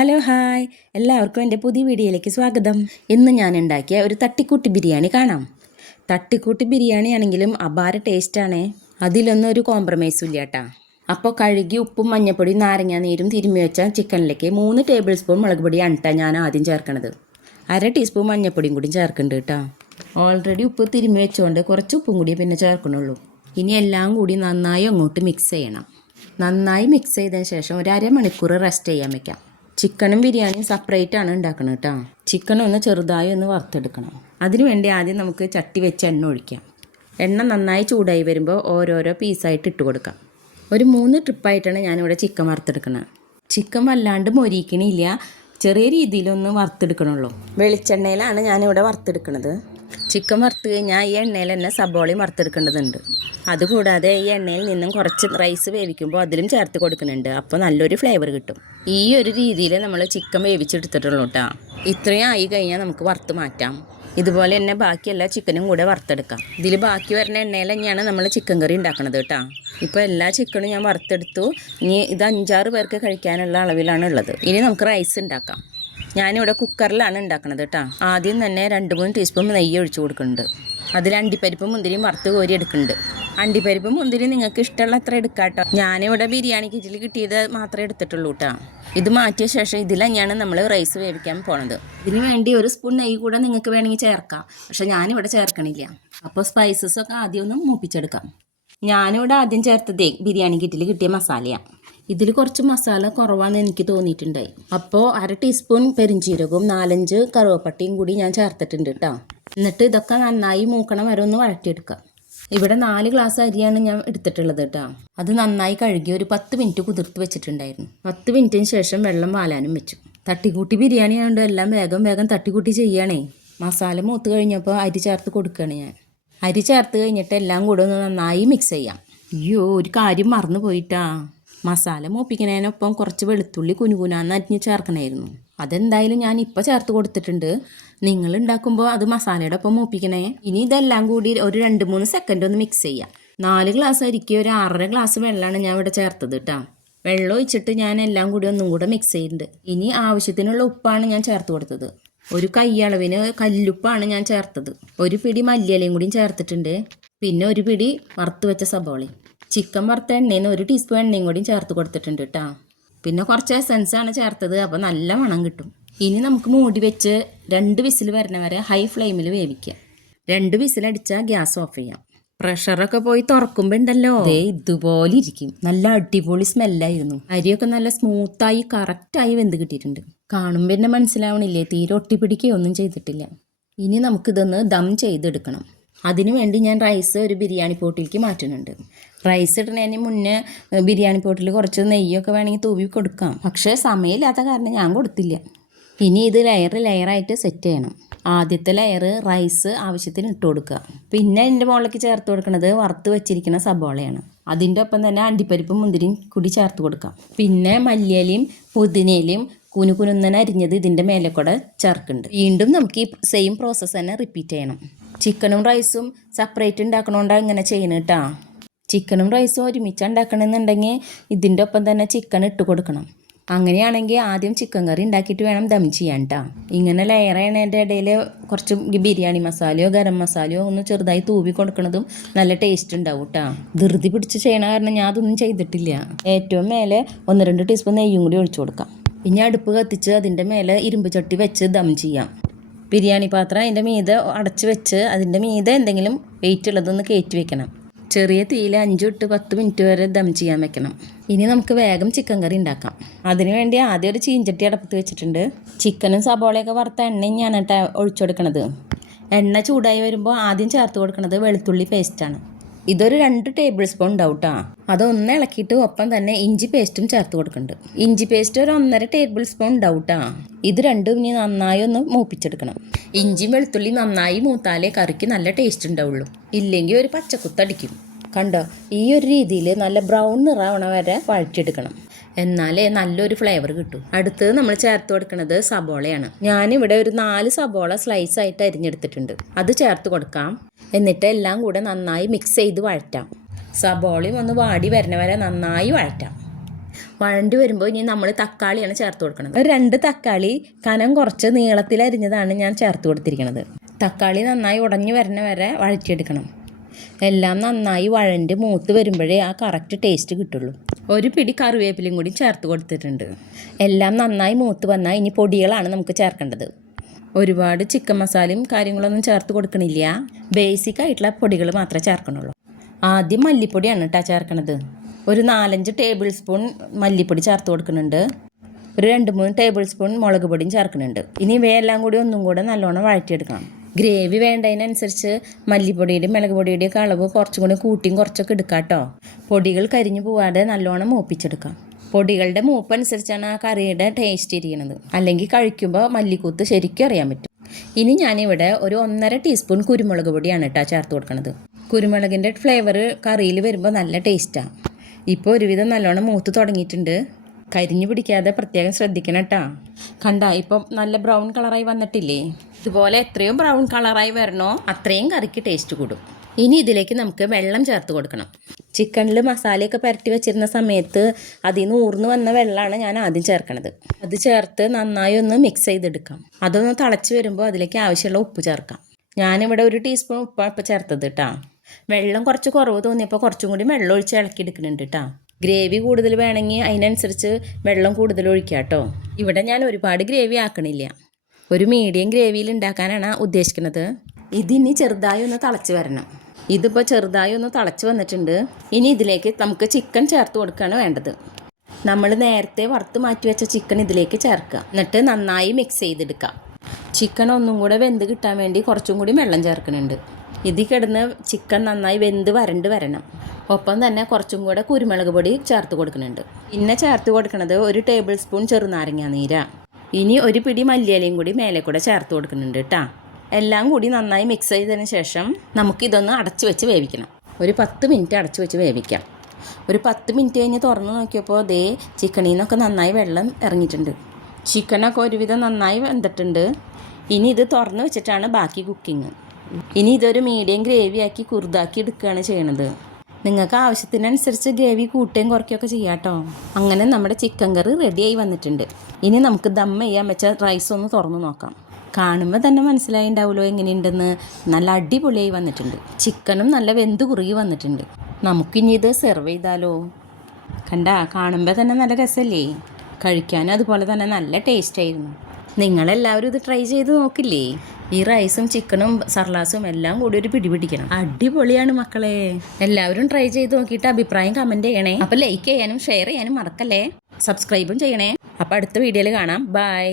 Hello hi എല്ലാവർക്കും എൻ്റെ പുതിയ വീഡിയോയിലേക്ക് സ്വാഗതം. ഇന്ന് ഞാൻ ഉണ്ടാക്കിയ ഒരു തട്ടിക്കൂട്ടി ബിരിയാണി കാണാം. തട്ടിക്കൂട്ടി ബിരിയാണി ആണെങ്കിലും അപാര ടേസ്റ്റാണ്, അതിലൊന്നും ഒരു കോംപ്രമൈസും ഇല്ല കേട്ടോ. അപ്പോൾ കഴുകി ഉപ്പും മഞ്ഞൾപ്പൊടിയും നാരങ്ങ നീരും തിരുമ്മി വെച്ച ചിക്കനിലേക്ക് 3 ടേബിൾ സ്പൂൺ മുളക് പൊടിയാണ് കേട്ടോ ഞാൻ ആദ്യം ചേർക്കണത്. 1/2 ടീസ്പൂൺ മഞ്ഞൾപ്പൊടിയും കൂടി ചേർക്കുന്നുണ്ട് കേട്ടോ. ഓൾറെഡി ഉപ്പ് തിരുമ്മി വെച്ചുകൊണ്ട് കുറച്ച് ഉപ്പും കൂടി പിന്നെ ചേർക്കണുള്ളൂ. ഇനി എല്ലാം കൂടി നന്നായി അങ്ങോട്ട് മിക്സ് ചെയ്യണം. നന്നായി മിക്സ് ചെയ്തതിന് ശേഷം ഒരു അരമണിക്കൂർ റെസ്റ്റ് ചെയ്യാൻ വെക്കാം. ചിക്കനും ബിരിയാണിയും സെപ്പറേറ്റ് ആണ് ഉണ്ടാക്കുന്നത് കേട്ടോ. ചിക്കൻ ഒന്ന് ചെറുതായി ഒന്ന് വറുത്തെടുക്കണം. അതിനുവേണ്ടി ആദ്യം നമുക്ക് ചട്ടി വെച്ച് എണ്ണ ഒഴിക്കാം. എണ്ണ നന്നായി ചൂടായി വരുമ്പോൾ ഓരോരോ പീസായിട്ട് ഇട്ട് കൊടുക്കാം. ഒരു 3 ട്രിപ്പായിട്ടാണ് ഞാനിവിടെ ചിക്കൻ വറുത്തെടുക്കുന്നത്. ചിക്കൻ വല്ലാണ്ട് മൊരിക്കണില്ല, ചെറിയ രീതിയിലൊന്ന് വറുത്തെടുക്കണുള്ളൂ. വെളിച്ചെണ്ണയിലാണ് ഞാനിവിടെ വറുത്തെടുക്കുന്നത്. ചിക്കൻ വറുത്ത് കഴിഞ്ഞാൽ ഈ എണ്ണയിൽ തന്നെ സബോളയും വറുത്തെടുക്കേണ്ടതുണ്ട്. അതുകൂടാതെ ഈ എണ്ണയിൽ നിന്നും കുറച്ച് റൈസ് വേവിക്കുമ്പോൾ അതിലും ചേർത്ത് കൊടുക്കുന്നുണ്ട്. അപ്പോൾ നല്ലൊരു ഫ്ലേവർ കിട്ടും. ഈ ഒരു രീതിയിൽ നമ്മൾ ചിക്കൻ വേവിച്ചെടുത്തിട്ടുള്ളൂ കേട്ടോ. ഇത്രയും ആയി കഴിഞ്ഞാൽ നമുക്ക് വറുത്ത് മാറ്റാം. ഇതുപോലെ തന്നെ ബാക്കി എല്ലാ ചിക്കനും കൂടെ വറുത്തെടുക്കാം. ഇതിൽ ബാക്കി വരുന്ന എണ്ണയിൽ തന്നെയാണ് നമ്മൾ ചിക്കൻ കറി ഉണ്ടാക്കുന്നത് കേട്ടോ. ഇപ്പോൾ എല്ലാ ചിക്കനും ഞാൻ വറുത്തെടുത്തു. ഇനി ഇത് 5-6 പേർക്ക് കഴിക്കാനുള്ള അളവിലാണ് ഉള്ളത്. ഇനി നമുക്ക് റൈസ് ഉണ്ടാക്കാം. ഞാനിവിടെ കുക്കറിലാണ് ഉണ്ടാക്കുന്നത് കേട്ടോ. ആദ്യം തന്നെ 2-3 ടീസ്പൂൺ നെയ്യ് ഒഴിച്ചു കൊടുക്കുന്നുണ്ട്. അതിൽ അണ്ടിപ്പരിപ്പും മുന്തിരിയും വറുത്ത് കോരി എടുക്കുന്നുണ്ട്. അണ്ടിപ്പരിപ്പും മുന്തിരി നിങ്ങൾക്ക് ഇഷ്ടമുള്ള അത്ര എടുക്കാം കേട്ടോ. ഞാനിവിടെ ബിരിയാണി കിറ്റിൽ കിട്ടിയത് മാത്രമേ എടുത്തിട്ടുള്ളൂ കേട്ടോ. ഇത് മാറ്റിയ ശേഷം ഇതിൽ തന്നെയാണ് നമ്മൾ റൈസ് വേവിക്കാൻ പോണത്. ഇതിന് വേണ്ടി 1 സ്പൂൺ നെയ്യ് കൂടെ നിങ്ങൾക്ക് വേണമെങ്കിൽ ചേർക്കാം, പക്ഷെ ഞാനിവിടെ ചേർക്കണില്ല. അപ്പോൾ സ്പൈസസൊക്കെ ആദ്യം ഒന്ന് മൂപ്പിച്ചെടുക്കാം. ഞാനിവിടെ ആദ്യം ചേർത്തതേ ബിരിയാണി കിറ്റിൽ കിട്ടിയ മസാലയാണ്. ഇതിൽ കുറച്ച് മസാല കുറവാണെന്ന് എനിക്ക് തോന്നിയിട്ടുണ്ടായി. അപ്പോൾ 1/2 ടീസ്പൂൺ പെരിഞ്ചീരകവും 4-5 കറുവപ്പട്ടയും കൂടി ഞാൻ ചേർത്തിട്ടുണ്ട് കേട്ടോ. എന്നിട്ട് ഇതൊക്കെ നന്നായി മൂക്കണം വരെ ഒന്ന് വഴറ്റിയെടുക്കാം. ഇവിടെ 4 ഗ്ലാസ് അരിയാണ് ഞാൻ എടുത്തിട്ടുള്ളത് കേട്ടോ. അത് നന്നായി കഴുകി ഒരു 10 മിനിറ്റ് കുതിർത്ത് വെച്ചിട്ടുണ്ടായിരുന്നു. 10 മിനിറ്റിന് ശേഷം വെള്ളം വാലാനും വെച്ചു. തട്ടിക്കൂട്ടി ബിരിയാണി ആയതുകൊണ്ട് എല്ലാം വേഗം തട്ടിക്കൂട്ടി ചെയ്യണേ. മസാല മൂത്ത് കഴിഞ്ഞപ്പോൾ അരി ചേർത്ത് കൊടുക്കുകയാണ് ഞാൻ. അരി ചേർത്ത് കഴിഞ്ഞിട്ട് എല്ലാം കൂടെ ഒന്ന് നന്നായി മിക്സ് ചെയ്യാം. അയ്യോ, ഒരു കാര്യം മറന്നു പോയിട്ടാ. മസാല മൂപ്പിക്കുന്നതിനൊപ്പം കുറച്ച് വെളുത്തുള്ളി കുനുകുനാന്ന് അരിഞ്ഞ് ചേർക്കണമായിരുന്നു. അതെന്തായാലും ഞാൻ ഇപ്പോൾ ചേർത്ത് കൊടുത്തിട്ടുണ്ട്. നിങ്ങൾ ഉണ്ടാക്കുമ്പോൾ അത് മസാലയുടെ ഒപ്പം മൂപ്പിക്കണേ. ഇനി ഇതെല്ലാം കൂടി ഒരു 2-3 സെക്കൻഡ് ഒന്ന് മിക്സ് ചെയ്യാം. 4 ഗ്ലാസ് അരിക്ക് ഒരു 6.5 ഗ്ലാസ് വെള്ളമാണ് ഞാൻ ഇവിടെ ചേർത്തത് കേട്ടോ. വെള്ളം ഒഴിച്ചിട്ട് ഞാൻ എല്ലാം കൂടി ഒന്നും കൂടെ മിക്സ് ചെയ്യുന്നുണ്ട്. ഇനി ആവശ്യത്തിനുള്ള ഉപ്പാണ് ഞാൻ ചേർത്ത് കൊടുത്തത്. ഒരു കൈയളവിന് കല്ലുപ്പാണ് ഞാൻ ചേർത്തത്. ഒരു പിടി മല്ലിയിലയും കൂടിയും ചേർത്തിട്ടുണ്ട്. പിന്നെ ഒരു പിടി വറുത്ത് വെച്ച സബോളയും. ചിക്കൻ വറുത്ത എണ്ണയിൽ 1 ടീസ്പൂൺ എണ്ണയും കൂടിയും ചേർത്ത് കൊടുത്തിട്ടുണ്ട് കേട്ടോ. പിന്നെ കുറച്ച് എസൻസാണ് ചേർത്തത്, അപ്പോൾ നല്ല മണം കിട്ടും. ഇനി നമുക്ക് മൂടി വെച്ച് 2 വിസിൽ വരണ വരെ ഹൈ ഫ്ലെയിമിൽ വേവിക്കാം. 2 വിസിലടിച്ചാൽ ഗ്യാസ് ഓഫ് ചെയ്യാം. പ്രഷറൊക്കെ പോയി തുറക്കുമ്പോൾ ഉണ്ടല്ലോ ഇതുപോലെ ഇരിക്കും. നല്ല അടിപൊളി സ്മെല്ലായിരുന്നു. അരിയൊക്കെ നല്ല സ്മൂത്തായി കറക്റ്റായി വെന്ത് കിട്ടിയിട്ടുണ്ട്. കാണുമ്പോൾ തന്നെ മനസ്സിലാവണില്ലേ, തീരെ ഒട്ടിപ്പിടിക്കുകയൊന്നും ചെയ്തിട്ടില്ല. ഇനി നമുക്കിതൊന്ന് ദം ചെയ്തെടുക്കണം. അതിനു വേണ്ടി ഞാൻ റൈസ് ഒരു ബിരിയാണി പോട്ടിലേക്ക് മാറ്റുന്നുണ്ട്. റൈസ് ഇടുന്നതിന് മുന്നേ ബിരിയാണി പോട്ടിൽ കുറച്ച് നെയ്യൊക്കെ വേണമെങ്കിൽ തൂവി കൊടുക്കാം, പക്ഷേ സമയമില്ലാത്ത കാരണം ഞാൻ കൊടുത്തില്ല. ഇനി ഇത് ലെയറായിട്ട് സെറ്റ് ചെയ്യണം. ആദ്യത്തെ ലെയർ റൈസ് ആവശ്യത്തിന് ഇട്ട് കൊടുക്കുക. പിന്നെ എൻ്റെ മുകളിലേക്ക് ചേർത്ത് കൊടുക്കുന്നത് വറുത്ത് വെച്ചിരിക്കുന്ന സബോളയാണ്. അതിൻ്റെ ഒപ്പം തന്നെ അണ്ടിപ്പരിപ്പും മുന്തിരിയും കൂടി ചേർത്ത് കൊടുക്കാം. പിന്നെ മല്ലിയിലയും പുതിനയിലയും കുനുകുനുന്നനെ അരിഞ്ഞത് ഇതിൻ്റെ മേലെ കൂടെ ചേർക്കുന്നുണ്ട്. വീണ്ടും നമുക്ക് ഈ സെയിം പ്രോസസ്സ് തന്നെ റിപ്പീറ്റ് ചെയ്യണം. ചിക്കനും റൈസും സെപ്പറേറ്റ് ഉണ്ടാക്കണോണ്ടാണ് ഇങ്ങനെ ചെയ്യുന്നത് കേട്ടോ. ചിക്കനും റൈസും ഒരുമിച്ച് ഉണ്ടാക്കണമെന്നുണ്ടെങ്കിൽ ഇതിൻ്റെ ഒപ്പം തന്നെ ചിക്കൻ ഇട്ട് കൊടുക്കണം. അങ്ങനെയാണെങ്കിൽ ആദ്യം ചിക്കൻ കറി ഉണ്ടാക്കിയിട്ട് വേണം ദം ചെയ്യാൻ കേട്ടോ. ഇങ്ങനെ ലെയർ ചെയ്യണതിൻ്റെ ഇടയിൽ കുറച്ച് ബിരിയാണി മസാലയോ ഗരം മസാലയോ ഒന്ന് ചെറുതായി തൂവി കൊടുക്കുന്നതും നല്ല ടേസ്റ്റ് ഉണ്ടാവും കേട്ടോ. ധൃതി പിടിച്ച് ചെയ്യണ കാരണം ഞാൻ അതൊന്നും ചെയ്തിട്ടില്ല. ഏറ്റവും മേലെ 1-2 ടീസ്പൂൺ നെയ്യും കൂടി ഒഴിച്ചു കൊടുക്കാം. ഇനി അടുപ്പ് കത്തിച്ച് അതിൻ്റെ മേലെ ഇരുമ്പ് ചട്ടി വെച്ച് ദം ചെയ്യാം. ബിരിയാണി പാത്രം അതിൻ്റെ മീതെ അടച്ച് വെച്ച് അതിൻ്റെ മീതെ എന്തെങ്കിലും വെയിറ്റ് ഉള്ളതൊന്ന് കയറ്റി വെക്കണം. ചെറിയ തീയിൽ 5-10 മിനിറ്റ് വരെ ദം ചെയ്യാൻ വെക്കണം. ഇനി നമുക്ക് വേഗം ചിക്കൻ കറി ഉണ്ടാക്കാം. അതിനുവേണ്ടി ആദ്യം ഒരു ചീഞ്ചട്ടി അടപ്പത്ത് വെച്ചിട്ടുണ്ട്. ചിക്കനും സബോളയൊക്കെ വറുത്ത എണ്ണയും ഞാനിട്ട് ഒഴിച്ചു കൊടുക്കണത്. എണ്ണ ചൂടായി വരുമ്പോൾ ആദ്യം ചേർത്ത് കൊടുക്കുന്നത് വെളുത്തുള്ളി പേസ്റ്റാണ്. ഇതൊരു 2 ടേബിൾ സ്പൂൺ ഉണ്ടാവും കേട്ടോ. അതൊന്ന് ഇളക്കിയിട്ട് ഒപ്പം തന്നെ ഇഞ്ചി പേസ്റ്റും ചേർത്ത് കൊടുക്കുന്നുണ്ട്. ഇഞ്ചി പേസ്റ്റ് ഒരു 1.5 ടേബിൾ സ്പൂൺ ഉണ്ടാവും കേട്ടോ. ഇത് രണ്ടും ഇനി നന്നായി ഒന്ന് മൂപ്പിച്ചെടുക്കണം. ഇഞ്ചിയും വെളുത്തുള്ളി നന്നായി മൂത്താലേ കറിക്ക് നല്ല ടേസ്റ്റ് ഉണ്ടാവുള്ളൂ, ഇല്ലെങ്കിൽ ഒരു പച്ചക്കുത്തടിക്കും. കണ്ടോ, ഈ ഒരു രീതിയിൽ നല്ല ബ്രൗൺ നിറാവണ വരെ വഴറ്റിയെടുക്കണം. എന്നാലേ നല്ലൊരു ഫ്ലേവർ കിട്ടും. അടുത്തത് നമ്മൾ ചേർത്ത് കൊടുക്കുന്നത് സബോളയാണ്. ഞാനിവിടെ ഒരു 4 സബോള സ്ലൈസ് ആയിട്ട് അരിഞ്ഞെടുത്തിട്ടുണ്ട്. അത് ചേർത്ത് കൊടുക്കാം. എന്നിട്ട് എല്ലാം കൂടെ നന്നായി മിക്സ് ചെയ്ത് വഴറ്റാം. സബോളയും ഒന്ന് വാടി വരണ വരെ നന്നായി വഴറ്റാം. വഴണ്ടി വരുമ്പോൾ ഇനി നമ്മൾ തക്കാളിയാണ് ചേർത്ത് കൊടുക്കുന്നത്. ഒരു 2 തക്കാളി കനം കുറച്ച് നീളത്തിലരിഞ്ഞതാണ് ഞാൻ ചേർത്ത് കൊടുത്തിരിക്കുന്നത്. തക്കാളി നന്നായി ഉടഞ്ഞു വരുന്ന വരെ വഴറ്റിയെടുക്കണം. എല്ലാം നന്നായി വഴണ്ട് മൂത്ത് വരുമ്പോഴേ ആ കറക്റ്റ് ടേസ്റ്റ് കിട്ടുള്ളൂ. ഒരു പിടി കറിവേപ്പിലയും കൂടി ചേർത്ത് കൊടുത്തിട്ടുണ്ട്. എല്ലാം നന്നായി മൂത്ത് വന്നാൽ ഇനി പൊടികളാണ് നമുക്ക് ചേർക്കേണ്ടത്. ഒരുപാട് ചിക്കൻ മസാലയും കാര്യങ്ങളൊന്നും ചേർത്ത് കൊടുക്കണില്ല. ബേസിക് ആയിട്ടുള്ള പൊടികൾ മാത്രമേ ചേർക്കണുള്ളൂ. ആദ്യം മല്ലിപ്പൊടിയാണ് കേട്ടോ ചേർക്കണത്. ഒരു 4-5 ടേബിൾ സ്പൂൺ മല്ലിപ്പൊടി ചേർത്ത് കൊടുക്കുന്നുണ്ട്. ഒരു 2-3 ടേബിൾ സ്പൂൺ മുളക് പൊടിയും ചേർക്കുന്നുണ്ട്. ഇനി ഇവയെല്ലാം കൂടി ഒന്നും കൂടെ നല്ലോണം വഴറ്റിയെടുക്കണം. ഗ്രേവി വേണ്ടതിനനുസരിച്ച് മല്ലിപ്പൊടിയുടെയും മുളക് പൊടിയുടെയൊക്കെ അളവ് കുറച്ചും കൂടി കൂട്ടിയും കുറച്ചൊക്കെ എടുക്കാം കേട്ടോ. പൊടികൾ കരിഞ്ഞു പോവാതെ നല്ലോണം മൂപ്പിച്ചെടുക്കാം. പൊടികളുടെ മൂപ്പ് അനുസരിച്ചാണ് ആ കറിയുടെ ടേസ്റ്റ് ഇരിക്കുന്നത്. അല്ലെങ്കിൽ കഴിക്കുമ്പോൾ മല്ലിക്കൂത്ത് ശരിക്കും അറിയാൻ പറ്റും. ഇനി ഞാനിവിടെ ഒരു 1.5 ടീസ്പൂൺ കുരുമുളക് പൊടിയാണ് കേട്ടോ ചേർത്ത് കൊടുക്കുന്നത്. കുരുമുളകിൻ്റെ ഫ്ലേവർ കറിയിൽ വരുമ്പോൾ നല്ല ടേസ്റ്റാണ്. ഇപ്പോൾ ഒരുവിധം നല്ലോണം മൂത്ത് തുടങ്ങിയിട്ടുണ്ട്. കരിഞ്ഞു പിടിക്കാതെ പ്രത്യേകം ശ്രദ്ധിക്കണം കേട്ടോ. കണ്ട ഇപ്പം നല്ല ബ്രൗൺ കളറായി വന്നിട്ടില്ലേ? ഇതുപോലെ എത്രയും ബ്രൗൺ കളറായി വരണോ അത്രയും കറിക്ക് ടേസ്റ്റ് കൂടും. ഇനി ഇതിലേക്ക് നമുക്ക് വെള്ളം ചേർത്ത് കൊടുക്കണം. ചിക്കനിൽ മസാലയൊക്കെ പുരട്ടി വെച്ചിരുന്ന സമയത്ത് അതിൽ നിന്ന് ഊർന്ന് വന്ന വെള്ളമാണ് ഞാൻ ആദ്യം ചേർക്കണത്. അത് ചേർത്ത് നന്നായി ഒന്ന് മിക്സ് ചെയ്തെടുക്കാം. അതൊന്ന് തിളച്ച് വരുമ്പോൾ അതിലേക്ക് ആവശ്യമുള്ള ഉപ്പ് ചേർക്കാം. ഞാനിവിടെ 1 ടീസ്പൂൺ ഉപ്പാണ് ഇപ്പോൾ ചേർത്തത് കേട്ടോ. വെള്ളം കുറച്ച് കുറവ് തോന്നിയപ്പോൾ കുറച്ചും കൂടി വെള്ളം ഒഴിച്ച് ഇളക്കി എടുക്കുന്നുണ്ട് കേട്ടോ. ഗ്രേവി കൂടുതൽ വേണമെങ്കിൽ അതിനനുസരിച്ച് വെള്ളം കൂടുതൽ ഒഴിക്കുക കേട്ടോ. ഇവിടെ ഞാൻ ഒരുപാട് ഗ്രേവി ആക്കണില്ല. ഒരു മീഡിയം ഗ്രേവിയിൽ ഉണ്ടാക്കാനാണ് ഉദ്ദേശിക്കുന്നത്. ഇതിനി ചെറുതായി ഒന്ന് തിളച്ച് വരണം. ഇതിപ്പോൾ ചെറുതായി ഒന്ന് തിളച്ച് വന്നിട്ടുണ്ട്. ഇനി ഇതിലേക്ക് നമുക്ക് ചിക്കൻ ചേർത്ത് കൊടുക്കുകയാണ് വേണ്ടത്. നമ്മൾ നേരത്തെ വറുത്ത് മാറ്റി വെച്ച ചിക്കൻ ഇതിലേക്ക് ചേർക്കുക. എന്നിട്ട് നന്നായി മിക്സ് ചെയ്തെടുക്കാം. ചിക്കൻ ഒന്നും കൂടെ വെന്ത് കിട്ടാൻ വേണ്ടി കുറച്ചും കൂടി വെള്ളം ചേർക്കുന്നുണ്ട്. ഇതിൽ കിടന്ന് ചിക്കൻ നന്നായി വെന്ത് വരണ്ട് വരണം. ഒപ്പം തന്നെ കുറച്ചും കൂടെ കുരുമുളക് പൊടി ചേർത്ത് കൊടുക്കുന്നുണ്ട്. പിന്നെ ചേർത്ത് കൊടുക്കുന്നത് 1 ടേബിൾ സ്പൂൺ ചെറുനാരങ്ങ നീരാണ്. ഇനി ഒരു പിടി മല്ലിയിലയും കൂടി മേലെ കൂടെ ചേർത്ത് കൊടുക്കുന്നുണ്ട് കേട്ടോ. എല്ലാം കൂടി നന്നായി മിക്സ് ചെയ്തതിന് ശേഷം നമുക്കിതൊന്ന് അടച്ച് വെച്ച് വേവിക്കണം. ഒരു 10 മിനിറ്റ് അടച്ച് വെച്ച് വേവിക്കാം. ഒരു 10 മിനിറ്റ് കഴിഞ്ഞ് തുറന്ന് നോക്കിയപ്പോൾ ദേ ചിക്കനിൽ നിന്നൊക്കെ നന്നായി വെള്ളം ഇറങ്ങിയിട്ടുണ്ട്. ചിക്കനൊക്കെ ഒരുവിധം നന്നായി വെന്തിട്ടുണ്ട്. ഇനി ഇത് തുറന്ന് വെച്ചിട്ടാണ് ബാക്കി കുക്കിങ്. ഇനി ഇതൊരു മീഡിയം ഗ്രേവിയാക്കി കുറുതാക്കി എടുക്കുകയാണ് ചെയ്യണത്. നിങ്ങൾക്ക് ആവശ്യത്തിനനുസരിച്ച് ഗ്രേവി കൂട്ടുകയും കുറയ്ക്കുകയൊക്കെ ചെയ്യാം കേട്ടോ. അങ്ങനെ നമ്മുടെ ചിക്കൻ കറി റെഡിയായി വന്നിട്ടുണ്ട്. ഇനി നമുക്ക് ദം ചെയ്യാൻ വെച്ച റൈസ് ഒന്ന് തുറന്ന് നോക്കാം. കാണുമ്പോൾ തന്നെ മനസ്സിലായിണ്ടാവുമല്ലോ എങ്ങനെയുണ്ടെന്ന്. നല്ല അടിപൊളിയായി വന്നിട്ടുണ്ട്. ചിക്കനും നല്ല വെന്ത് കുറുകി വന്നിട്ടുണ്ട്. നമുക്കിനി ഇത് സെർവ് ചെയ്താലോ? കാണുമ്പോൾ തന്നെ നല്ല രസമല്ലേ? കഴിക്കാനും അതുപോലെ തന്നെ നല്ല ടേസ്റ്റായിരുന്നു. നിങ്ങളെല്ലാവരും ഇത് ട്രൈ ചെയ്ത് നോക്കില്ലേ? ഈ റൈസും ചിക്കനും സർലാസും എല്ലാം കൂടി ഒരു പിടിപിടിക്കണം. അടിപൊളിയാണ് മക്കളെ. എല്ലാവരും ട്രൈ ചെയ്ത് നോക്കിയിട്ട് അഭിപ്രായം കമൻറ്റ് ചെയ്യണേ. അപ്പോൾ ലൈക്ക് ചെയ്യാനും ഷെയർ ചെയ്യാനും മറക്കല്ലേ. സബ്സ്ക്രൈബും ചെയ്യണേ. അപ്പോൾ അടുത്ത വീഡിയോയിൽ കാണാം. ബൈ.